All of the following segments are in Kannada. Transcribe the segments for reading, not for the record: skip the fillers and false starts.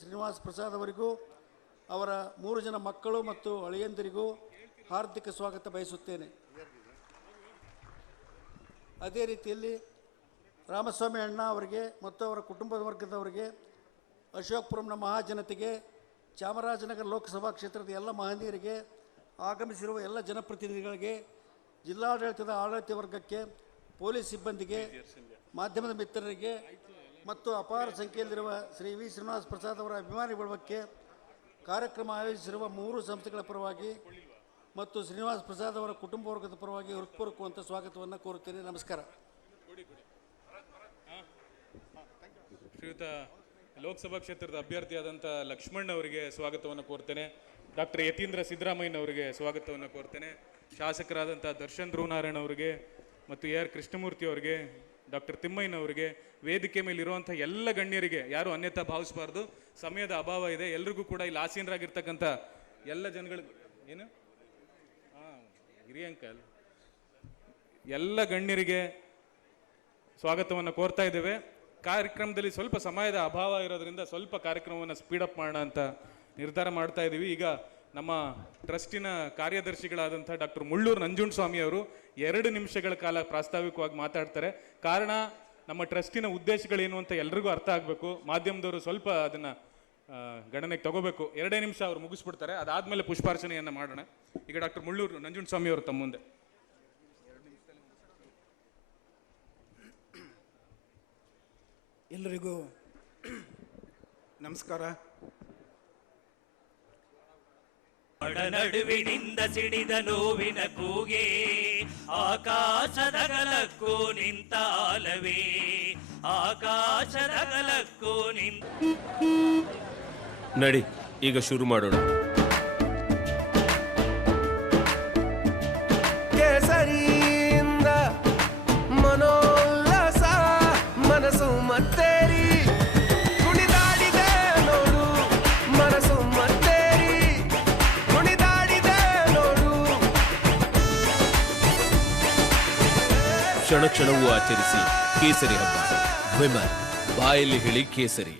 ಶ್ರೀನಿವಾಸ್ ಪ್ರಸಾದ್ ಅವರಿಗೂ ಅವರ 3 ಜನ ಮಕ್ಕಳು ಮತ್ತು ಅಳಿಯಂದಿರಿಗೂ ಹಾರ್ದಿಕ ಸ್ವಾಗತ ಬಯಸುತ್ತೇನೆ. ಅದೇ ರೀತಿಯಲ್ಲಿ ರಾಮಸ್ವಾಮಿ ಅಣ್ಣ ಅವರಿಗೆ ಮತ್ತು ಅವರ ಕುಟುಂಬದ ವರ್ಗದವರಿಗೆ, ಅಶೋಕಪುರಂನ ಮಹಾಜನತೆಗೆ, ಚಾಮರಾಜನಗರ ಲೋಕಸಭಾ ಕ್ಷೇತ್ರದ ಎಲ್ಲ ಮಹನೀಯರಿಗೆ, ಆಗಮಿಸಿರುವ ಎಲ್ಲ ಜನಪ್ರತಿನಿಧಿಗಳಿಗೆ, ಜಿಲ್ಲಾಡಳಿತದ ಆಡಳಿತ ವರ್ಗಕ್ಕೆ, ಪೊಲೀಸ್ ಸಿಬ್ಬಂದಿಗೆ, ಮಾಧ್ಯಮದ ಮಿತ್ರರಿಗೆ ಮತ್ತು ಅಪಾರ ಸಂಖ್ಯೆಯಲ್ಲಿರುವ ಶ್ರೀ ವಿ ಶ್ರೀನಿವಾಸ್ ಪ್ರಸಾದ್ ಅವರ ಅಭಿಮಾನಿ ಬಳಗಕ್ಕೆ ಕಾರ್ಯಕ್ರಮ ಆಯೋಜಿಸಿರುವ 3 ಸಂಸ್ಥೆಗಳ ಪರವಾಗಿ ಮತ್ತು ಶ್ರೀನಿವಾಸ್ ಪ್ರಸಾದ್ ಅವರ ಕುಟುಂಬ ವರ್ಗದ ಪರವಾಗಿ ಹೃತ್ಪೂರ್ವಕವಂತ ಸ್ವಾಗತವನ್ನು ಕೋರುತ್ತೇನೆ. ನಮಸ್ಕಾರ. ಶ್ರೀಯುತ ಲೋಕಸಭಾ ಕ್ಷೇತ್ರದ ಅಭ್ಯರ್ಥಿಯಾದಂಥ ಲಕ್ಷ್ಮಣ್ ಅವರಿಗೆ ಸ್ವಾಗತವನ್ನು ಕೋರ್ತೇನೆ. ಡಾಕ್ಟರ್ ಯತೀಂದ್ರ ಸಿದ್ದರಾಮಯ್ಯನವರಿಗೆ ಸ್ವಾಗತವನ್ನು ಕೋರ್ತೇನೆ. ಶಾಸಕರಾದಂಥ ದರ್ಶನ್ ಧ್ರುವನಾರಾಯಣ ಅವರಿಗೆ ಮತ್ತು AR ಕೃಷ್ಣಮೂರ್ತಿ ಅವರಿಗೆ, ಡಾಕ್ಟರ್ ತಿಮ್ಮಯ್ಯನವರಿಗೆ, ವೇದಿಕೆ ಮೇಲೆ ಇರುವಂಥ ಎಲ್ಲ ಗಣ್ಯರಿಗೆ, ಯಾರು ಅನ್ಯತಾ ಭಾವಿಸಬಾರ್ದು, ಸಮಯದ ಅಭಾವ ಇದೆ. ಎಲ್ರಿಗೂ ಕೂಡ ಇಲ್ಲಿ ಆಸೀನರಾಗಿರ್ತಕ್ಕಂಥ ಎಲ್ಲ ಜನಗಳು, ಏನು ಹಿರಿಯ ಅಂಕಲ್, ಎಲ್ಲ ಗಣ್ಯರಿಗೆ ಸ್ವಾಗತವನ್ನು ಕೋರ್ತಾ ಇದ್ದೇವೆ. ಕಾರ್ಯಕ್ರಮದಲ್ಲಿ ಸ್ವಲ್ಪ ಸಮಯದ ಅಭಾವ ಇರೋದ್ರಿಂದ ಸ್ವಲ್ಪ ಕಾರ್ಯಕ್ರಮವನ್ನು ಸ್ಪೀಡಪ್ ಮಾಡೋಣ ಅಂತ ನಿರ್ಧಾರ ಮಾಡ್ತಾ ಇದ್ದೀವಿ. ಈಗ ನಮ್ಮ ಟ್ರಸ್ಟಿನ ಕಾರ್ಯದರ್ಶಿಗಳಾದಂಥ ಡಾಕ್ಟರ್ ಮುಳ್ಳೂರು ನಂಜುಂಡಸ್ವಾಮಿ ಅವರು 2 ನಿಮಿಷಗಳ ಕಾಲ ಪ್ರಾಸ್ತಾವಿಕವಾಗಿ ಮಾತಾಡ್ತಾರೆ. ಕಾರಣ ನಮ್ಮ ಟ್ರಸ್ಟಿನ ಉದ್ದೇಶಗಳೇನು ಅಂತ ಎಲ್ರಿಗೂ ಅರ್ಥ ಆಗಬೇಕು. ಮಾಧ್ಯಮದವರು ಸ್ವಲ್ಪ ಅದನ್ನು ಗಣನೆಗೆ ತಗೋಬೇಕು. 2 ನಿಮಿಷ ಅವರು ಮುಗಿಸ್ಬಿಡ್ತಾರೆ. ಅದಾದಮೇಲೆ ಪುಷ್ಪಾರ್ಚನೆಯನ್ನು ಮಾಡೋಣ. ಈಗ ಡಾಕ್ಟರ್ ಮುಳ್ಳೂರು ನಂಜುಂಡಸ್ವಾಮಿ ಅವರು ತಮ್ಮ ಮುಂದೆ. ಎಲ್ಲರಿಗೂ ನಮಸ್ಕಾರ. ನಡುವಿನಿಂದ ಸಿಡಿದ ನೋವಿನ ಕೂಗೆ, ಆಕಾಶದಗಲಕ್ಕೂ ನಿಂತ ಆಲವೇ, ಆಕಾಶದಗಲಕ್ಕೂ ನಿಂತ. ನಡಿ, ಈಗ ಶುರು ಮಾಡೋಣ. ಕೇಸರಿಯಿಂದ ಮನೋಲ್ಲಾಸ ಮನಸ್ಸು ಮತ್ತೇರಿ ಕುಣಿದಾಡಿದೆ ನೋಡು, ಮನಸ್ಸು ಮತ್ತೇರಿ ಕುಣಿದಾಡಿದೆ ನೋಡು. ಕ್ಷಣ ಕ್ಷಣವೂ ಆಚರಿಸಿ ಕೇಸರಿ ಹಬ್ಬ. ವಿಮಲ್, ಬಾಯಲ್ಲಿ ಹೇಳಿ ಕೇಸರಿ.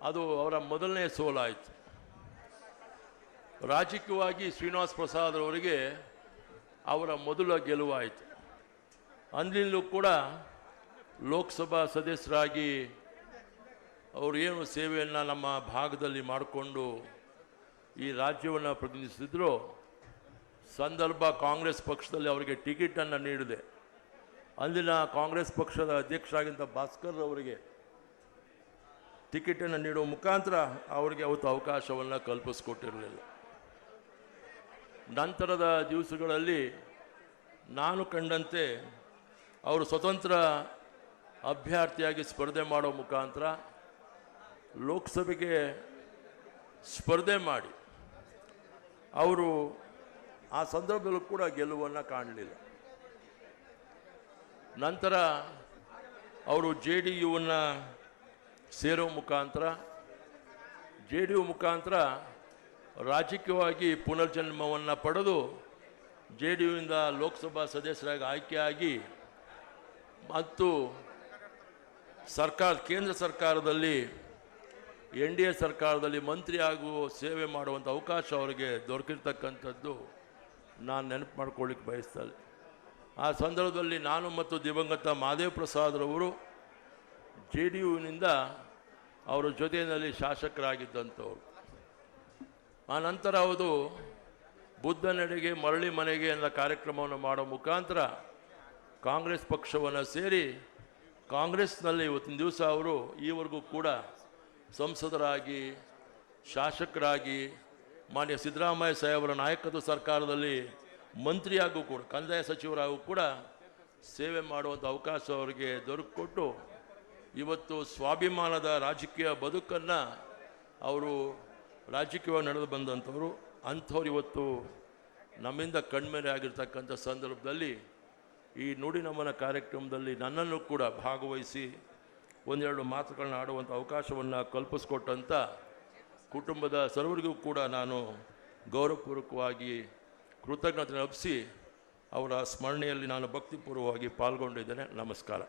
ಅದು ಅವರ ಮೊದಲನೇ ಸೋಲಾಯಿತು. ರಾಜಕೀಯವಾಗಿ ಶ್ರೀನಿವಾಸ್ ಪ್ರಸಾದ್ ಅವರಿಗೆ ಅವರ ಮೊದಲ ಗೆಲುವಾಯಿತು. ಅಂದಿನಲ್ಲೂ ಕೂಡ ಲೋಕಸಭಾ ಸದಸ್ಯರಾಗಿ ಅವರು ಏನು ಸೇವೆಯನ್ನು ನಮ್ಮ ಭಾಗದಲ್ಲಿ ಮಾಡಿಕೊಂಡು ಈ ರಾಜ್ಯವನ್ನು ಪ್ರತಿನಿಧಿಸಿದ್ರು, ಸಂದರ್ಭ ಕಾಂಗ್ರೆಸ್ ಪಕ್ಷದಲ್ಲಿ ಅವರಿಗೆ ಟಿಕೆಟನ್ನು ನೀಡಿದೆ. ಅಂದಿನ ಕಾಂಗ್ರೆಸ್ ಪಕ್ಷದ ಅಧ್ಯಕ್ಷರಾಗಿದ್ದ ಭಾಸ್ಕರ್ ಅವರಿಗೆ ಟಿಕೆಟನ್ನು ನೀಡುವ ಮುಖಾಂತರ ಅವರಿಗೆ ಅವತ್ತು ಅವಕಾಶವನ್ನು ಕಲ್ಪಿಸ್ಕೊಟ್ಟಿರಲಿಲ್ಲ. ನಂತರದ ದಿವಸಗಳಲ್ಲಿ ನಾನು ಕಂಡಂತೆ ಅವರು ಸ್ವತಂತ್ರ ಅಭ್ಯರ್ಥಿಯಾಗಿ ಸ್ಪರ್ಧೆ ಮಾಡೋ ಮುಖಾಂತರ ಲೋಕಸಭೆಗೆ ಸ್ಪರ್ಧೆ ಮಾಡಿ ಅವರು ಆ ಸಂದರ್ಭದಲ್ಲೂ ಕೂಡ ಗೆಲುವನ್ನು ಕಾಣಲಿಲ್ಲ. ನಂತರ ಅವರು JDUವನ್ನು ಸೇರೋ ಮುಖಾಂತರ JDU ಮುಖಾಂತರ ರಾಜಕೀಯವಾಗಿ ಪುನರ್ಜನ್ಮವನ್ನು ಪಡೆದು JDUವಿಂದ ಲೋಕಸಭಾ ಸದಸ್ಯರಾಗಿ ಆಯ್ಕೆಯಾಗಿ ಮತ್ತು ಕೇಂದ್ರ ಸರ್ಕಾರದಲ್ಲಿ NDA ಸರ್ಕಾರದಲ್ಲಿ ಮಂತ್ರಿಯಾಗುವ ಸೇವೆ ಮಾಡುವಂಥ ಅವಕಾಶ ಅವರಿಗೆ ದೊರಕಿರ್ತಕ್ಕಂಥದ್ದು ನಾನು ನೆನಪು ಮಾಡ್ಕೊಳ್ಳಿಕ್ಕೆ ಬಯಸ್ತೇನೆ. ಆ ಸಂದರ್ಭದಲ್ಲಿ ನಾನು ಮತ್ತು ದಿವಂಗತ ಮಹದೇವ್ ಪ್ರಸಾದ್ರವರು JDUವಿನಿಂದ ಅವರ ಜೊತೆಯಲ್ಲಿ ಶಾಸಕರಾಗಿದ್ದಂಥವ್ರು. ಆ ನಂತರ ಅವರು ಬುದ್ಧ ನಡೆಗೆ ಮರಳಿ ಮನೆಗೆ ಅನ್ನೋ ಕಾರ್ಯಕ್ರಮವನ್ನು ಮಾಡೋ ಮುಖಾಂತರ ಕಾಂಗ್ರೆಸ್ ಪಕ್ಷವನ್ನು ಸೇರಿ ಕಾಂಗ್ರೆಸ್ನಲ್ಲಿ ಇವತ್ತಿನ ದಿವಸ ಅವರು ಈವರೆಗೂ ಕೂಡ ಸಂಸದರಾಗಿ, ಶಾಸಕರಾಗಿ, ಮಾನ್ಯ ಸಿದ್ದರಾಮಯ್ಯ ಸಾಹೇಬರ ನಾಯಕತ್ವ ಸರ್ಕಾರದಲ್ಲಿ ಮಂತ್ರಿಯಾಗೂ ಕೂಡ, ಕಂದಾಯ ಸಚಿವರಾಗೂ ಕೂಡ ಸೇವೆ ಮಾಡುವಂಥ ಅವಕಾಶ ಅವರಿಗೆ ದೊರಕಿಕೊಟ್ಟು ಇವತ್ತು ಸ್ವಾಭಿಮಾನದ ರಾಜಕೀಯ ಬದುಕನ್ನು ಅವರು ರಾಜಕೀಯವಾಗಿ ನಡೆದು ಬಂದಂಥವ್ರು. ಅಂಥವ್ರು ಇವತ್ತು ನಮ್ಮಿಂದ ಕಣ್ಮೆರೆ ಆಗಿರ್ತಕ್ಕಂಥ ಸಂದರ್ಭದಲ್ಲಿ ಈ ನುಡಿ ನಮನ ಕಾರ್ಯಕ್ರಮದಲ್ಲಿ ನನ್ನನ್ನು ಕೂಡ ಭಾಗವಹಿಸಿ ಒಂದೆರಡು ಮಾತುಗಳನ್ನ ಆಡುವಂಥ ಅವಕಾಶವನ್ನು ಕಲ್ಪಿಸ್ಕೊಟ್ಟಂಥ ಕುಟುಂಬದ ಸರ್ವರಿಗೂ ಕೂಡ ನಾನು ಗೌರವಪೂರ್ವಕವಾಗಿ ಕೃತಜ್ಞತೆ ಅರ್ಪಿಸಿ ಅವರ ಸ್ಮರಣೆಯಲ್ಲಿ ನಾನು ಭಕ್ತಿಪೂರ್ವವಾಗಿ ಪಾಲ್ಗೊಂಡಿದ್ದೇನೆ. ನಮಸ್ಕಾರ.